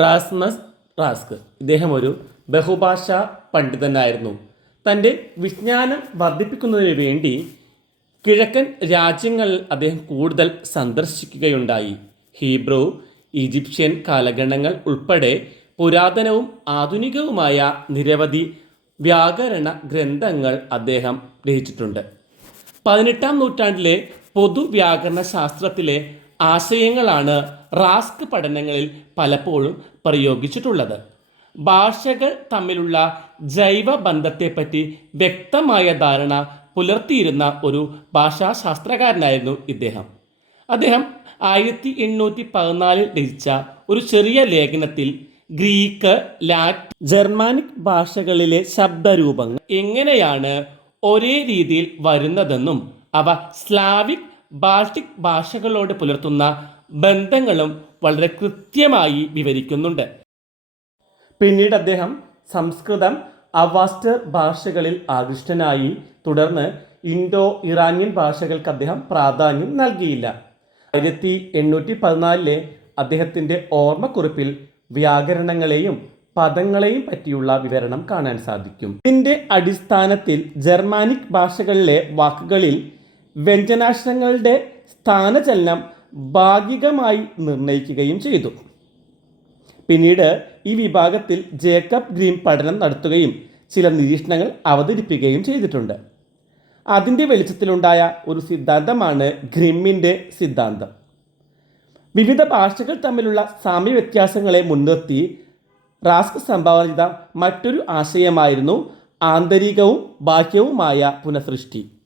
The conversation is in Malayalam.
റാസ്മസ് റാസ്ക്. ഇദ്ദേഹം ഒരു ബഹുഭാഷ പണ്ഡിതനായിരുന്നു. തന്റെ വിജ്ഞാനം വർദ്ധിപ്പിക്കുന്നതിന് വേണ്ടി കിഴക്കൻ രാജ്യങ്ങൾ അദ്ദേഹം കൂടുതൽ സന്ദർശിക്കുകയുണ്ടായി. ഹീബ്രോ ഈജിപ്ഷ്യൻ കാലഗണങ്ങൾ ഉൾപ്പെടെ പുരാതനവും ആധുനികവുമായ നിരവധി വ്യാകരണ ഗ്രന്ഥങ്ങൾ അദ്ദേഹം രചിച്ചിട്ടുണ്ട്. പതിനെട്ടാം നൂറ്റാണ്ടിലെ പൊതുവ്യാകരണ ശാസ്ത്രത്തിലെ ആശയങ്ങളാണ് റാസ്ക് പഠനങ്ങളിൽ പലപ്പോഴും പ്രയോഗിച്ചിട്ടുള്ളത്. ഭാഷകൾ തമ്മിലുള്ള ജൈവ ബന്ധത്തെപ്പറ്റി വ്യക്തമായ ധാരണ പുലർത്തിയിരുന്ന ഒരു ഭാഷാശാസ്ത്രകാരനായിരുന്നു ഇദ്ദേഹം. അദ്ദേഹം ആയിരത്തി എണ്ണൂറ്റി പതിനാലിൽ രചിച്ച ഒരു ചെറിയ ലേഖനത്തിൽ ഗ്രീക്ക് ലാറ്റ് ജർമാനിക് ഭാഷകളിലെ ശബ്ദരൂപങ്ങൾ എങ്ങനെയാണ് ഒരേ രീതിയിൽ വരുന്നതെന്നും അവ സ്ലാവിക് ബാൾട്ടിക് ഭാഷകളോട് പുലർത്തുന്ന ബന്ധങ്ങളും വളരെ കൃത്യമായി വിവരിക്കുന്നുണ്ട്. പിന്നീട് അദ്ദേഹം സംസ്കൃതം അവാസ്റ്റർ ഭാഷകളിൽ ആകൃഷ്ടനായി. തുടർന്ന് ഇൻഡോ ഇറാനിയൻ ഭാഷകൾക്ക് അദ്ദേഹം പ്രാധാന്യം നൽകിയില്ല. ആയിരത്തി എണ്ണൂറ്റി പതിനാലിലെ അദ്ദേഹത്തിന്റെ ഓർമ്മക്കുറിപ്പിൽ വ്യാകരണങ്ങളെയും പദങ്ങളെയും പറ്റിയുള്ള വിവരണം കാണാൻ സാധിക്കും. ഇതിന്റെ അടിസ്ഥാനത്തിൽ ജർമാനിക് ഭാഷകളിലെ വാക്കുകളിൽ വ്യഞ്ജനാക്ഷരങ്ങളുടെ സ്ഥാനചലനം ഭാഗികമായി നിർണയിക്കുകയും ചെയ്തു. പിന്നീട് ഈ വിഭാഗത്തിൽ ജേക്കബ് ഗ്രീം പഠനം നടത്തുകയും ചില നിരീക്ഷണങ്ങൾ അവതരിപ്പിക്കുകയും ചെയ്തിട്ടുണ്ട്. അതിന്റെ വെളിച്ചത്തിലുണ്ടായ ഒരു സിദ്ധാന്തമാണ് ഗ്രിമ്മിന്റെ സിദ്ധാന്തം. വിവിധ ഭാഷകൾ തമ്മിലുള്ള സാമ്യ വ്യത്യാസങ്ങളെ മുൻനിർത്തി റാസ്ക് സംഭാവന ചെയ്ത മറ്റൊരു ആശയമായിരുന്നു ആന്തരികവും ബാഹ്യവുമായ പുനഃസൃഷ്ടി.